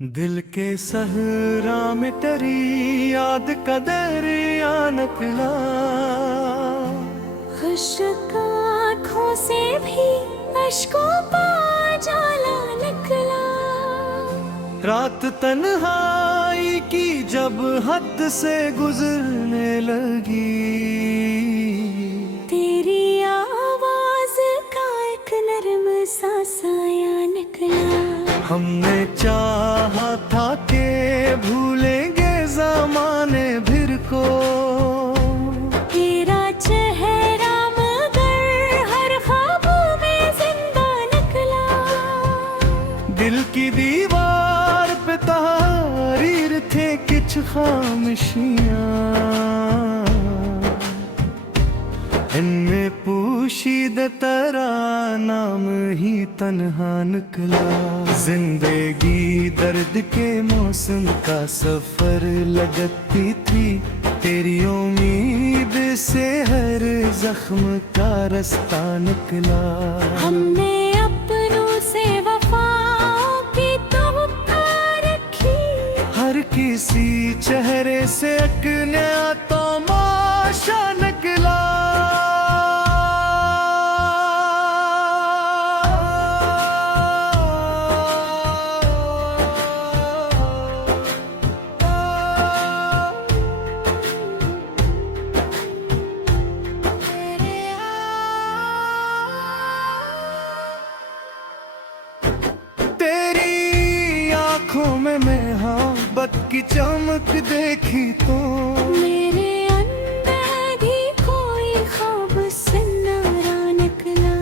दिल के सहरा में तेरी याद का दरिया निकला, खुशक आँखों से भी अश्कों का जाला निकला। रात तन्हाई की जब हद से गुजरने लगी, तेरी आवाज का एक नरम सा साया निकला। हमने चाहा था कि भूलेंगे ज़माने भर को, तेरा चेहरा मगर हर ख्वाबों में जिंदा निकला। दिल की दीवार पे तहरीर थे कुछ खामोशियाँ, इनमें पोशीदा तेरा नाम ही तन्हा निकला। जिंदगी दर्द के मौसम का सफर लगती थी, तेरी उम्मीद से हर जख्म का रास्ता निकला। हमने अपनों से वफाओं की तवक्को रखी, हर किसी चेहरे से एक नया तमाशा निकला। तेरी आंखों में मैं मोहब्बत की चमक देखी तो मेरे अंदर भी कोई ख्वाब सुनहरा निकला।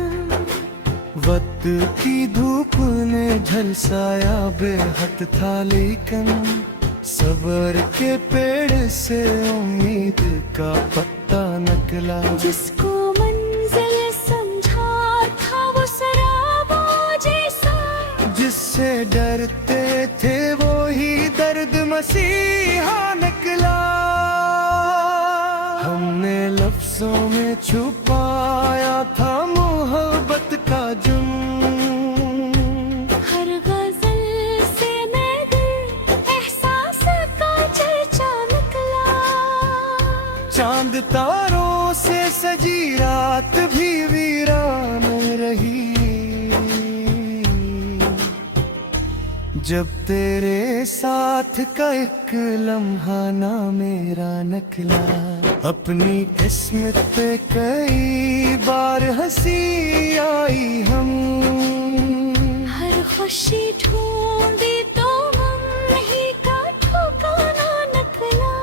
वक्त की धूप ने झलसाया बेहद था, लेकिन सबर के पेड़ से उम्मीद का पत्ता निकला। जिसको मंजिल समझा था वो शराबों जैसा, जिससे डरते थे वो ही दर्द मसीहा निकला। हमने लफ्जों में छुपाया था मोहब्बत का जुनून, हर गजल से मैं दिल एहसास का चर्चा निकला। चांद तारों से सजी रात भी वीरान रही, जब तेरे साथ का एक लम्हा ना मेरा निकला। अपनी किस्मत पे कई बार हंसी आई, हम हर खुशी ढूंढी तो मन ही का ठिकाना निकला।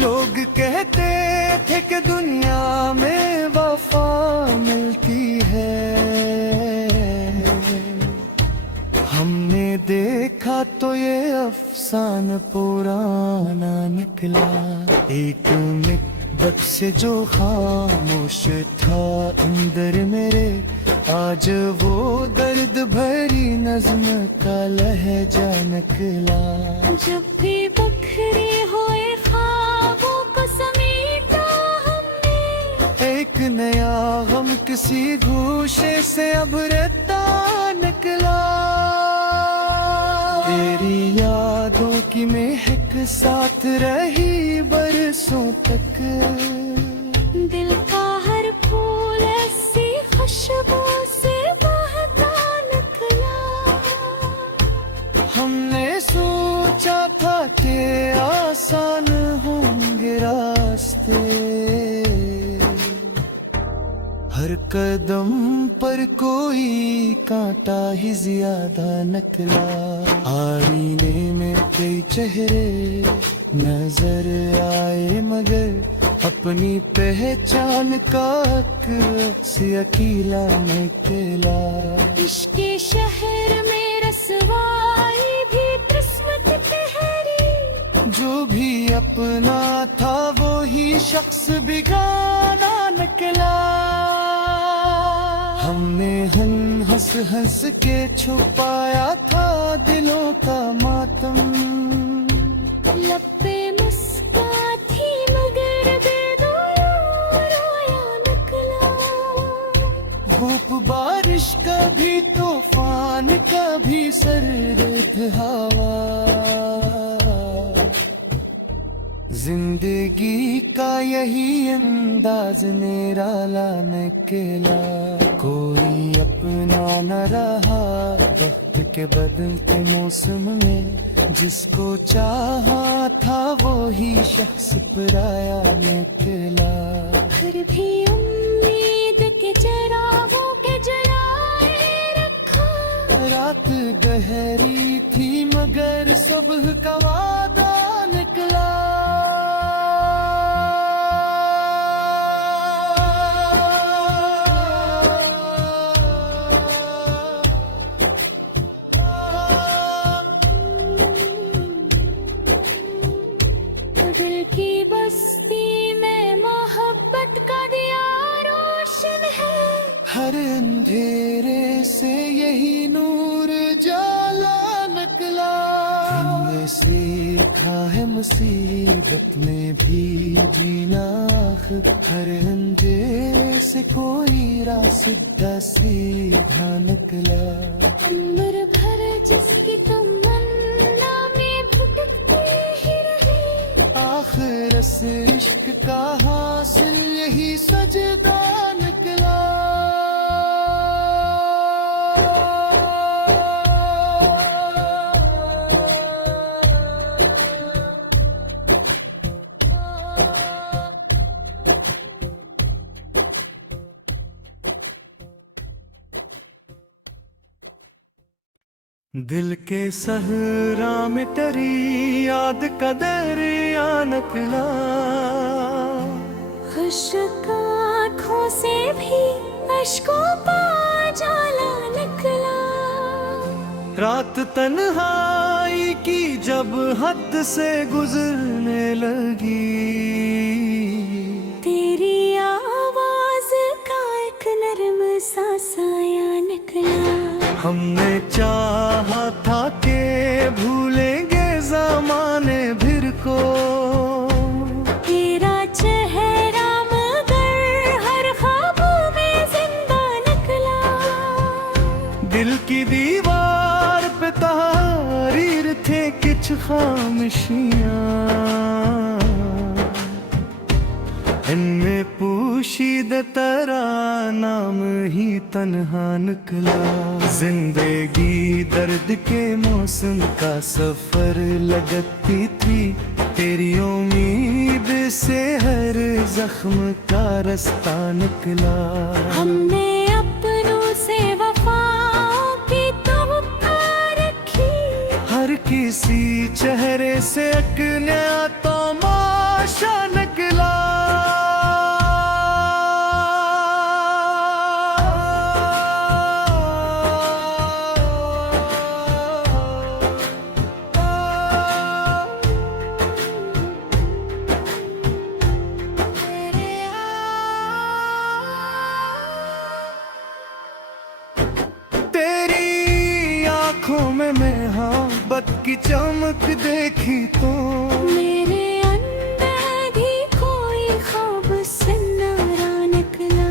लोग कहते थे कि दुनिया में वफा मिलती है, हमने देखा तो ये अफसाना पुराना निकला। एक मित से जो खामोश था अंदर मेरे, आज वो दर्द भरी नज़्म का लहजा निकला। जब भी बखरे हुए ख्वाबों को समेटा हमने, एक नया गम किसी गोशे से अब रहता निकला। तेरी यादों की महक साथ रही बरसों तक, दिल का हर फूल ऐसी खुशबू से बहता निकला। हमने सोचा था कि आसान होंगे रास्ते, हर कदम पर कोई कांटा ही ज्यादा निकला। आईने में कई चेहरे नजर आए, मगर अपनी पहचान का से अकेला निकला। इश्क के शहर में रसवाई भी किस्मत ठहरी, जो भी अपना था वो ही शख्स बिगाना निकला। हमने हंस हंस के छुपाया था दिलों का मातम, लब पे मुस्कान थी मगर बेदोया रोया निकला। धूप बारिश कभी तूफान कभी सर्दी, गिर्द हवा। जिंदगी का यही अंदाज निराला निकला। कोई अपना न रहा वक्त के बदलते मौसम में। जिसको चाहा था वो ही शख्स पराया निकला। फिर भी उम्मीद के चिरागों के जलाए रखा। रात गहरी थी मगर सुबह का वादा निकला। दिल की बस्ती में मोहब्बत का दिया रोशन है। हर अंधेरे से यही नूर जाला निकला। हमने सीखा है मुसीबत में भी जीना। हर अंधेरे से कोई रास्ता सीधा निकला। उम्र भर जिसकी तमन्ना में भटकते ही रहे। आखिर इस इश्क का हासिल यही सजदा निकला। दिल के सहरा में तेरी याद का दरिया निकला। खुश्क आँखों से भी अश्कों का जाला निकला। रात तन्हाई की जब हद से गुजरने लगी। तेरी आवाज का एक नरम सा साया निकला। हमने चाहा था कि भूलेंगे ज़माने भर को। तेरा चेहरा मगर हर ख्वाबों में जिंदा निकला। दिल की दीवार पे तहरीर थे कुछ खामोशियाँ। इनमें पोशीदा तेरा नाम ही तन्हा निकला। जिंदगी दर्द के मौसम का सफर लगती थी। तेरी उम्मीद से हर जख्म का रास्ता निकला। हमने अपनों से वफाओं की तवक्को रखी। हर किसी चेहरे से एक नया तमाशा निकला। आँखों में मोहब्बत की चमक देखी तो मेरे अंदर भी कोई ख्वाब सुनहरा निकला।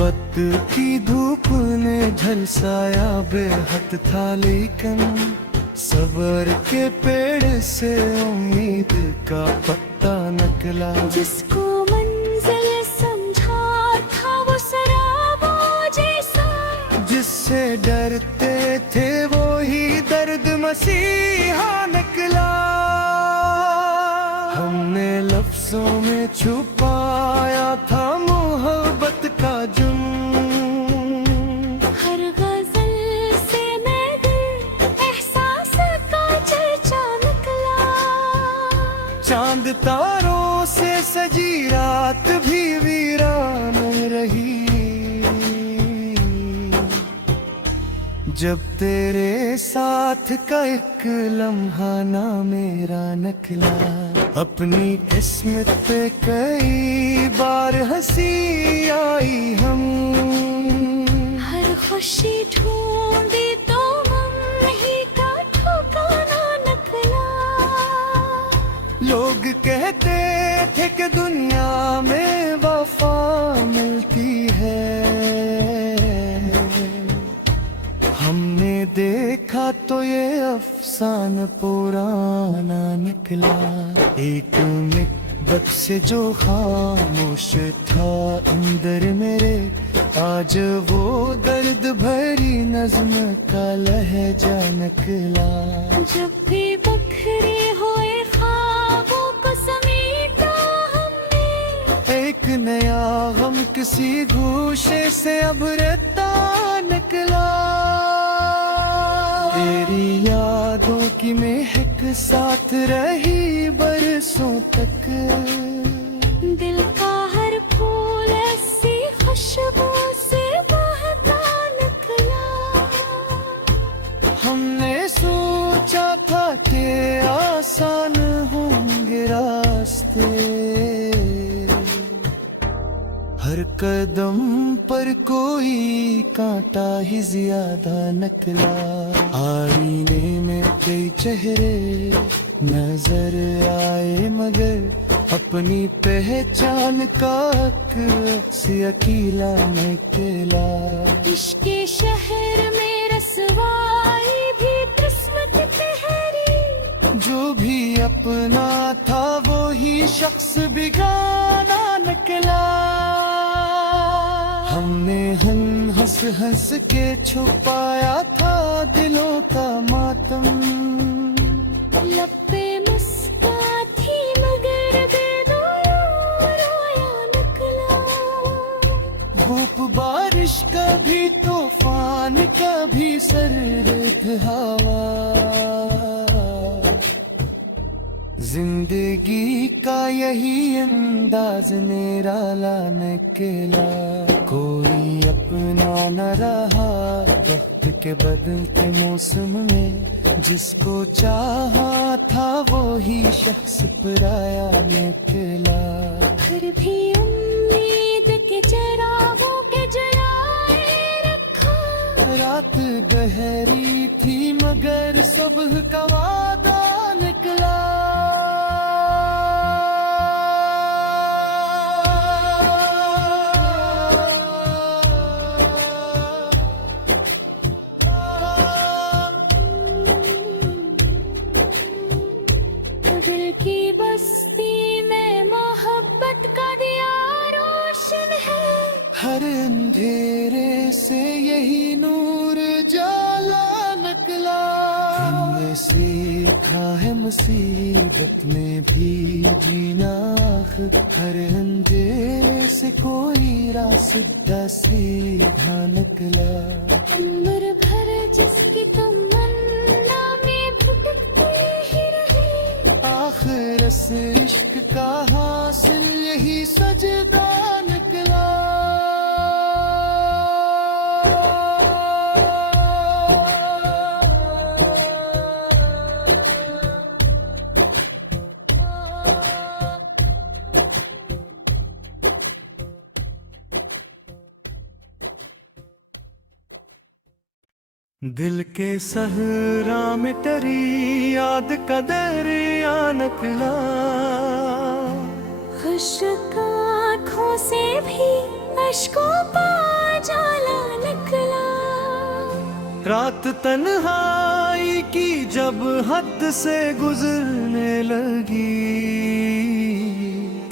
वक्त की धूप ने झलसाया बेहद था लेकिन सब्र के पेड़ से उम्मीद का पत्ता निकला। जिसको मंजिल समझा था वो शराबों जैसा। जिससे डरते थे वो ही दर्द मसीहा निकला। हमने लफ्जों में छुपाया था मोहब्बत का जुनून। हर गजल से मैं दिल एहसास का चर्चा निकला। चांद तारों से सजी रात भी वीरान रही। जब तेरे साथ का एक लम्हा ना मेरा निकला। अपनी किस्मत पे कई बार हंसी आई हम। हर खुशी ढूंढी तो मन ही का ठिकाना निकला। लोग कहते थे कि दुनिया में वफा मिलती है। हमने देखा तो ये अफसाना पुराना निकला। एक मित से जो खामोश था अंदर मेरे, आज वो दर्द भरी नज़्म का लहजा निकला। जब भी बखरे हुए ख्वाबों को समेटा हमने, एक नया गम किसी गूशे से अब रहता निकला। तेरी यादों की महक साथ रही बरसों तक, दिल का हर फूल ऐसी खुशबू से बहता निकला। हमने सोचा था कि आसान होंगे रास्ते, हर कदम पर कोई कांटा ही ज्यादा निकला। आईने में कई चेहरे नजर आए मगर अपनी पहचान का से अकेला निकला। इश्क के शहर में रसवाई भी किस्मत ठहरी, जो भी अपना था वो ही शख्स बेगाना निकला। हमने हंस हंस के छुपाया था दिलों का मातम, लब पे मुस्कान थी मगर दिल रोया निकला। धूप बारिश कभी तूफान कभी सर्द हवा, जिंदगी का यही अंदाज निराला निकला। कोई अपना न रहा वक्त के बदलते मौसम में, जिसको चाहा था वो ही शख्स पराया निकला। फिर भी उम्मीद के चिरागों के जलाए रखा, रात गहरी थी मगर सुबह का वादा निकला। दिल की बस्ती में मोहब्बत का दिया रोशन है, हर अंधेरे से यही नूर जाला निकला। हमने सीखा है मुसीबत में भी जीना, हर अंधेरे से कोई रास्ता सीधा निकला। उम्र भर जिसकी तमन्ना में भटकते ही रहे, आखिर से इश्क का हासिल यही सजदा निकला। दिल के सहरा में तेरी याद का दरिया निकला। खुश्क आँखों से भी अश्कों का जाला निकला। रात तन्हाई की जब हद से गुजरने लगी,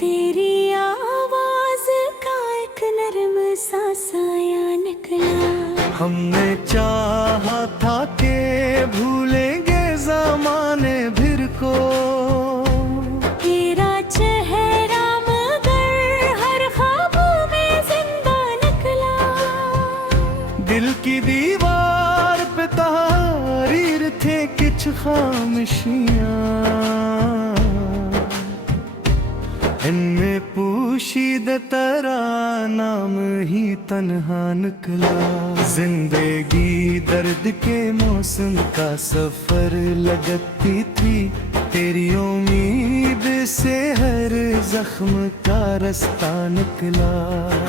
तेरी आवाज का एक नरम सा साया निकला। हमने चाहा था कि भूलेंगे ज़माने भर को, तेरा चेहरा मगर हर ख्वाबों में जिंदा निकला। दिल की दीवार पे तहरीर थे कुछ खामोशियाँ, इनमें पोशीदा तेरा नाम ही तन्हा निकला। जिंदगी दर्द के मौसम का सफर लगती थी, तेरी उम्मीद से हर जख्म का रास्ता निकला।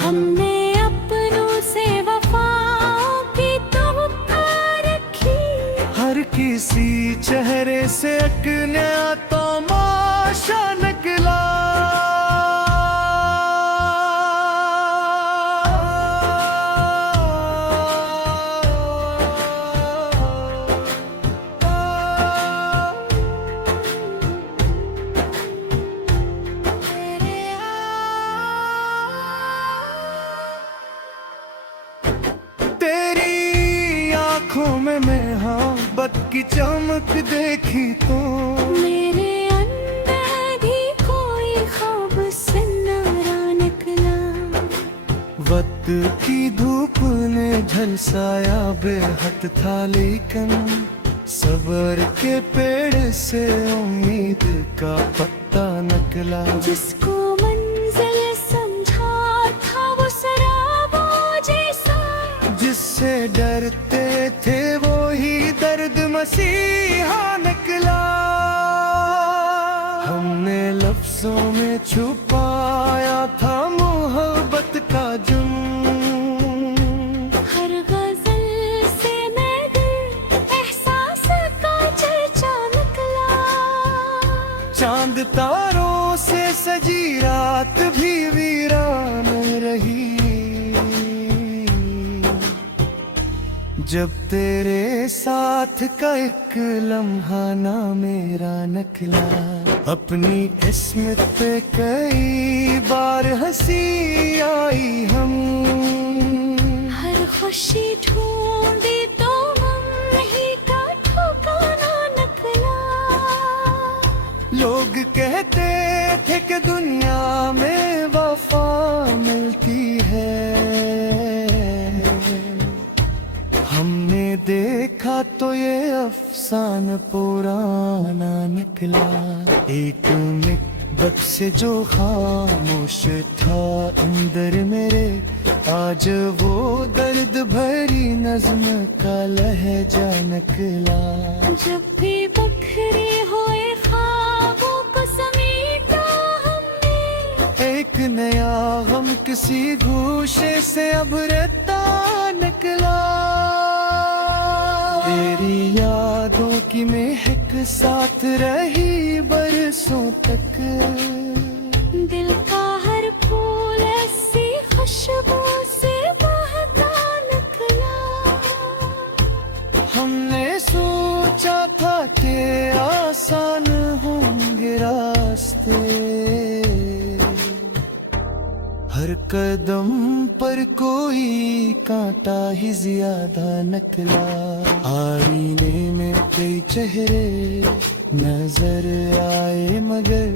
हमने अपनों से वफाओं की तवक्को रखी, हर किसी चेहरे से एक नया तमाशा निकला। मोहब्बत की चमक देखी तो मेरे अंदर भी कोई ख्वाब सन्नारा निकला। वक्त की धूप ने झलसाया बेहद था, लेकिन सबर के पेड़ से उम्मीद का पत्ता निकला। जिसको मंजिल समझा था वो शराबों जैसा, जिससे डरते थे वो ही दर्द मसीहा निकला। हमने लफ्जों में छुपाया था मोहब्बत का जुनून, हर गजल से नगर एहसास का चर्चा निकला। चांद तारों से सजी रात भी वीरान रही, जब तेरे साथ का एक लम्हा ना मेरा निकला। अपनी किस्मत पे कई बार हंसी आई हम, हर खुशी ढूंढी तो गम ही का ठिकाना निकला। लोग कहते थे कि दुनिया में वफा मिलती है, हमने देखा तो ये अफसाना पुराना निकला। एक मित से जो खामोश था अंदर मेरे, आज वो दर्द भरी नज्म का लहजा निकला। जब भी बखरे हुए ख्वाबों को समेटा हमने, एक नया गम किसी गूशे से अब रहता निकला। तेरी यादों की महक साथ रही बरसों तक, दिल का हर फूल ऐसी खुशबू से बहता निकला। हमने सोचा था कि आसान होंगे रास्ते, हर कदम पर कोई कांटा ही ज्यादा निकला। आईने में कई चेहरे नजर आए, मगर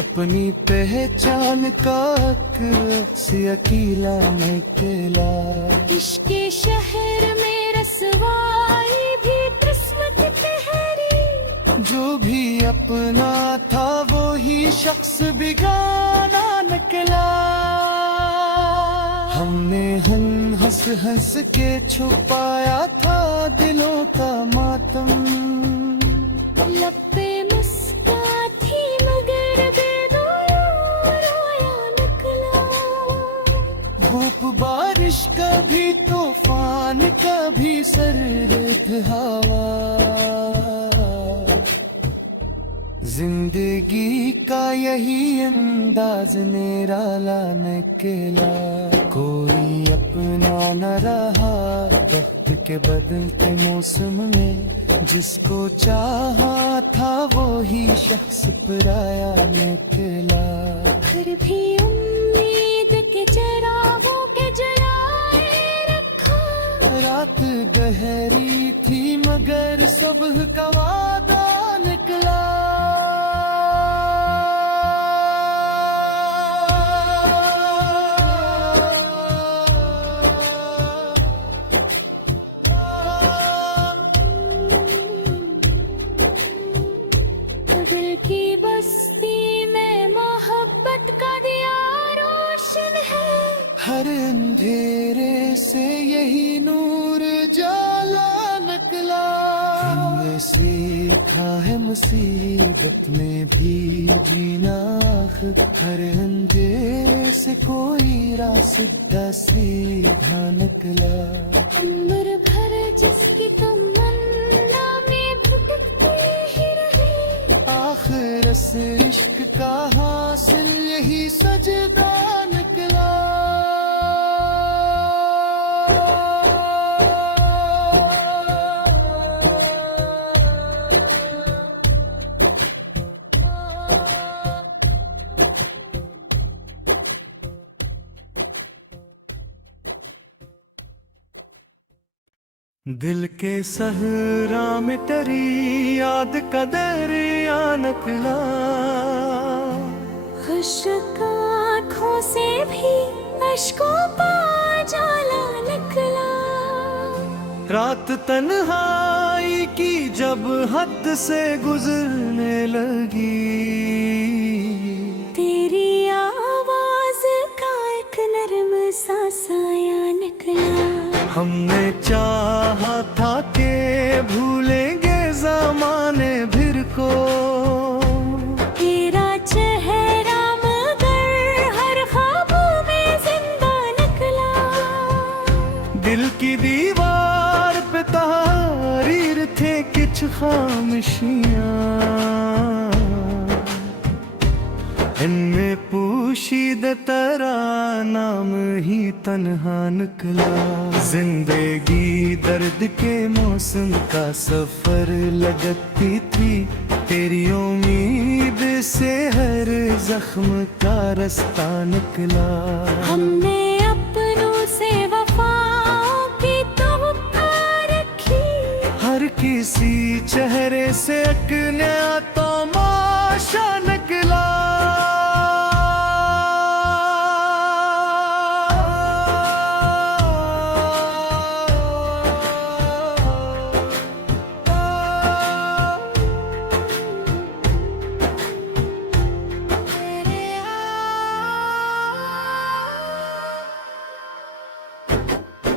अपनी पहचान का अक्स अकेला निकला। इश्क के शहर में रसवाई भी किस्मत ठहरी, जो भी अपना था वो ही शख्स बिगाना निकला। हमने हंस हंस के छुपाया था दिलों का मातम, लब पे मुस्कान थी मगर बेदोया रोया निकला। धूप बारिश कभी तूफान कभी सर्द हवा, जिंदगी का यही अंदाज निराला निकला। कोई अपना न रहा वक्त के बदलते मौसम में, जिसको चाहा था वो ही शख्स पराया निकला। फिर भी उम्मीद के चिरागों के जलाए रखा, रात गहरी थी मगर सुबह का वादा निकला। दिल की बस्ती में मोहब्बत का दिया रोशन है, हर अंधेरे से यही नूर जाला निकला। हमने सीखा है मुसीबत में भी जीना, हर अंधेरे से कोई रास्ता सीधा निकला। उम्र भर जिसकी तमन्ना में भटकते ही रहे, आखिर से इश्क का हासिल यही सजदा निकला। दिल के सहरा में तेरी याद का दरिया निकला, खुशक आँखों से भी अश्कों का जाला निकला। रात तन्हाई की जब हद से गुजरने लगी, तेरी आवाज का एक नरम सा साया निकला। हमने चाहा था कि भूलेंगे ज़माने भर को, तेरा चेहरा मगर हर ख्वाबों में जिंदा निकला। दिल की दीवार पे तहरीर थे कुछ खामोशियाँ, इनमें पोशीदा तेरा नाम ही तन्हा निकला। जिंदगी दर्द के मौसम का सफर लगती थी, तेरी उम्मीद से हर जख्म का रास्ता निकला। हमने अपनों से वफाओं की तवक्को रखी, हर किसी चेहरे से एक नया तमाशा निकला।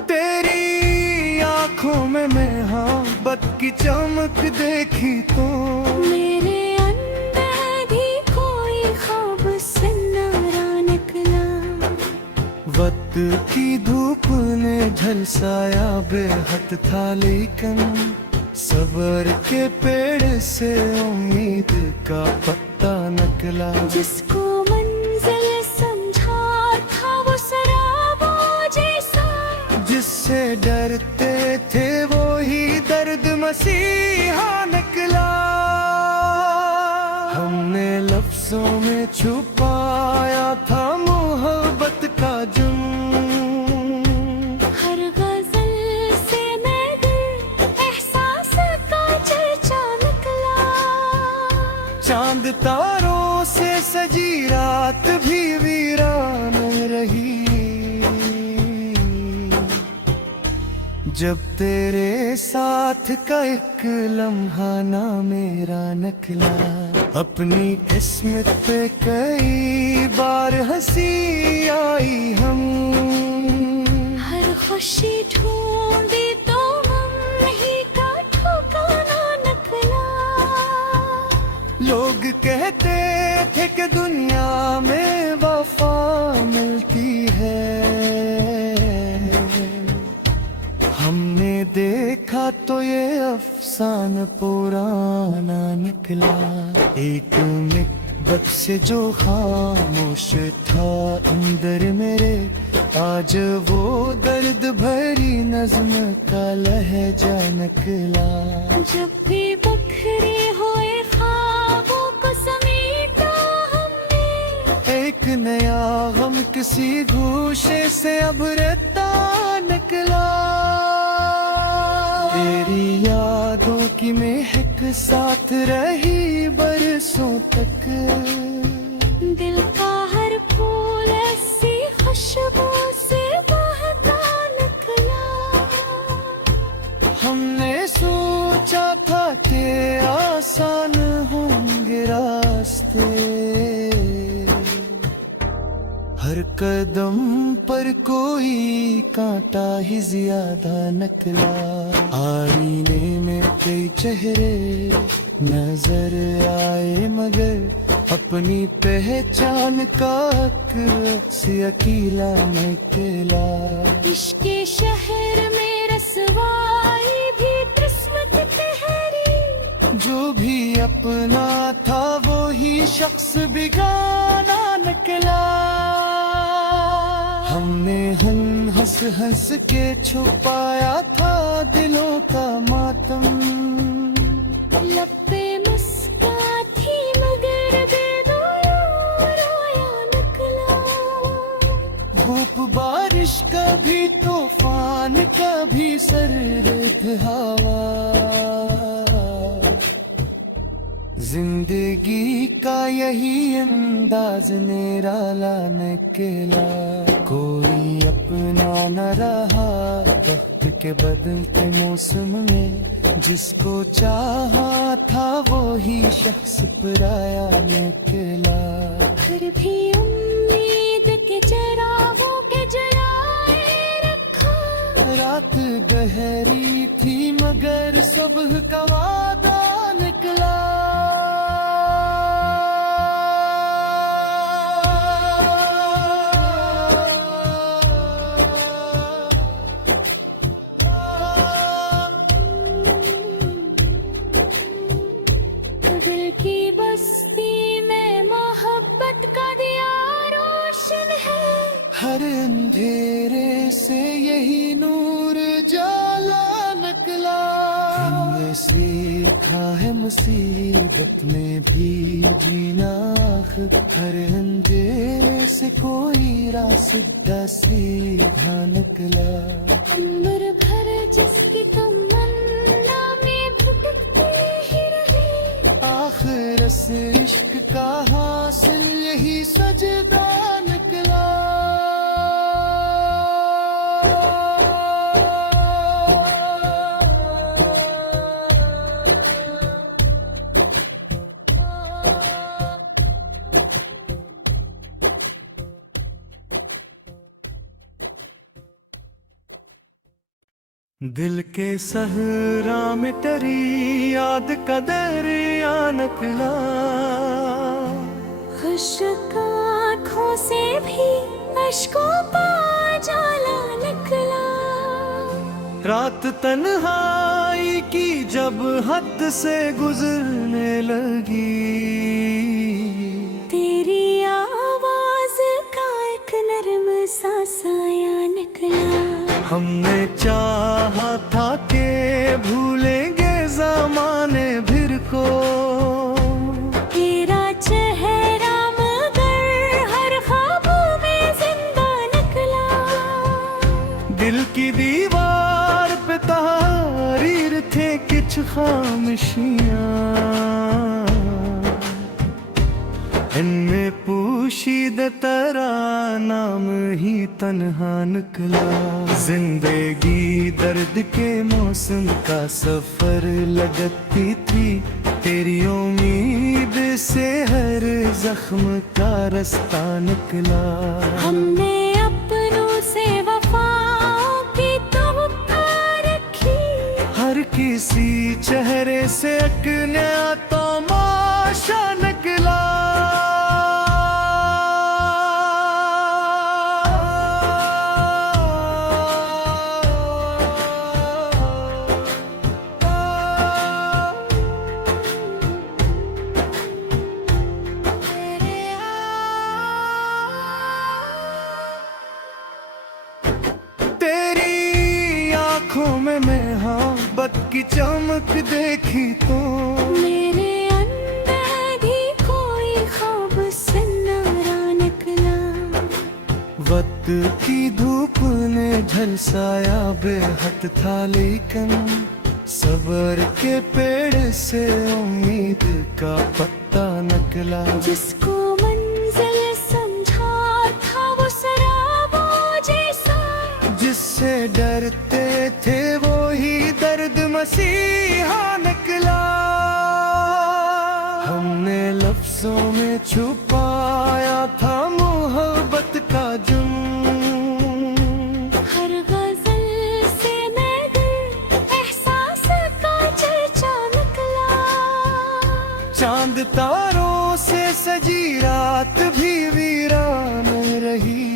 तेरी आंखों में मोहब्बत की चमक देखी तो मेरे अंदर भी कोई ख्वाब सुनहरा निकला। वक्त की धूप ने झलसाया बेहद था, लेकिन सबर के पेड़ से उम्मीद का पत्ता निकला। जिसको मंजिल समझा था वो शराबों जैसा, जिससे डरते थे वो ही दर्द मसीहा निकला। हमने लफ्जों में छुपाया था मोहब्बत का जुनून, हर गजल से मगर एहसास का चर्चा निकला। चांद तारों से सजी रात भी वीरान रही, जब तेरे साथ का एक लम्हा ना मेरा निकला। अपनी किस्मत पे कई बार हंसी आई हम, हर खुशी ढूंढी तो हम ही का ठिकाना निकला। लोग कहते थे कि दुनिया में वफा मिलती है, हमने देखा तो ये अफसाना पुराना निकला। एक मित से जो खामोश था अंदर मेरे, आज वो दर्द भरी नज्म का लहजा निकला। जब भी बखरे हुए ख्वाबों को समेटा हमने, एक नया गम किसी गूशे से अब रहता निकला। तेरी यादों की महक साथ रही बरसों तक, दिल का हर फूल ऐसी खुशबू से बहता निकला। हमने सोचा था कि आसान होंगे रास्ते, हर कदम पर कोई कांटा ही ज्यादा निकला। आईने में कई चेहरे नजर आए, मगर अपनी पहचान का से अकेला निकला। इश्क के शहर में रसवाई भी किस्मत ठहरी, जो भी अपना था वो ही शख्स बिगाना निकला। हमने हंस हंस के छुपाया था दिलों का मातम, लब पे मुस्कान थी मगर दिल रोया निकला। धूप बारिश कभी तूफान कभी सर्द जिंदगी का यही अंदाज निराला निकला, कोई अपना न रहा वक्त के बदलते मौसम में, जिसको चाहा था वो ही शख्स पराया निकला। फिर भी उम्मीद के चिरागों के जलाए रखा, रात गहरी थी मगर सुबह का वादा निकला। दिल की बस्ती में मोहब्बत का दिया रोशन है, हर अंधेरे से यही नूर जाला निकला। हमने सीखा है मुसीबत में भी जीना, हर अंधेरे से कोई रास्ता सीधा निकला। उम्र भर जिसकी तमन्ना में भटकते ही रहे, आखिर से इश्क का हासिल यही सजदा निकला। दिल के सहरा में तेरी याद का दरिया निकला, खुशक आँखों से भी अश्कों का जाला निकला। रात तन्हाई की जब हद से गुजरने लगी, तेरी आवाज का एक नरम सा साया निकला। हमने चाहा था कि भूलेंगे ज़माने भर को, तेरा चेहरा मगर हर ख्वाबों में जिंदा निकला। दिल की दीवार पे तहरीर थे कुछ खामोशियाँ, इनमें पोशीदा तेरा नाम ही तन्हा निकला। जिंदगी दर्द के मौसम का सफर लगती थी, तेरी उम्मीद से हर जख्म का रास्ता निकला। हमने अपनों से वफाओं की तवक्को रखी, हर किसी चेहरे से एक नया तमाशा निकला। में मोहब्बत की चमक देखी तो मेरे अंदर भी कोई ख्वाब सन्नारा निकला। वक्त की धूप ने झलसाया बेहद था, लेकिन सब्र के पेड़ से उम्मीद का पत्ता निकला। जिसको मंजिल समझा था वो सराबों जैसा, जिससे डरते थे वो ही दर्द मसीहा निकला। हमने लफ्जों में छुपाया था मोहब्बत का जुर्म, हर गजल से मगर एहसास का चर्चा निकला। चांद तारों से सजी रात भी वीरान रही,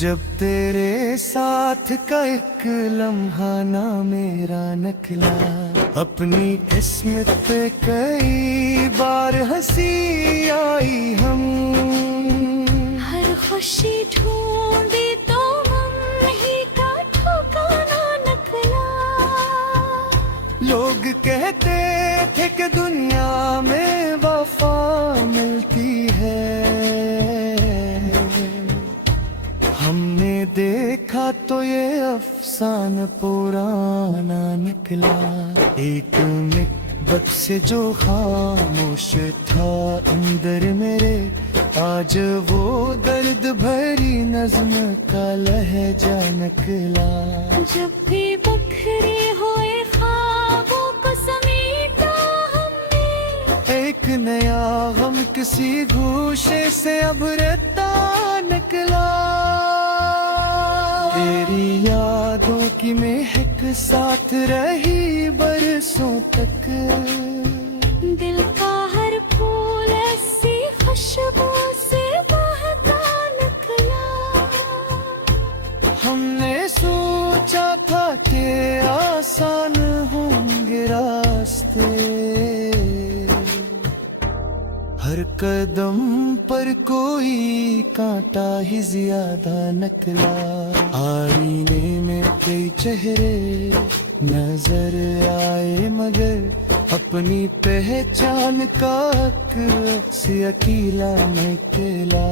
जब तेरे साथ का एक लम्हा ना मेरा निकला। अपनी किस्मत पे कई बार हंसी आई, हम हर खुशी ढूंढी तो मन ही का ठिकाना निकला। लोग कहते थे कि दुनिया में वफा मिलती है, हमने देखा तो ये अफसाना पुराना निकला। एक मित से जो खामोश था अंदर मेरे, आज वो दर्द भरी नज्म का लहजा निकला। जब भी बखरे हुए ख्वाबों को समेटा हमने, एक नया गम किसी गूशे से अब रहता निकला। तेरी यादों की महक साथ रही बरसों तक, दिल का हर फूल ऐसी खुशबू से महका निकला। हमने सोचा था कि आसान होंगे रास्ते, हर कदम पर कोई कांटा ही ज्यादा निकला। आईने में कई चेहरे नजर आए मगर अपनी पहचान का अक्स अकेला निकला।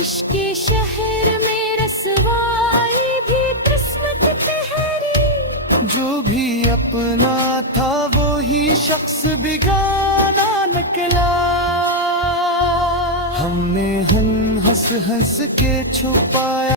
इश्क के शहर में रसवाई भी किस्मत ठहरी, जो भी अपना था वो ही शख्स बिगाना निकला। हमने हंस हंस के छुपाया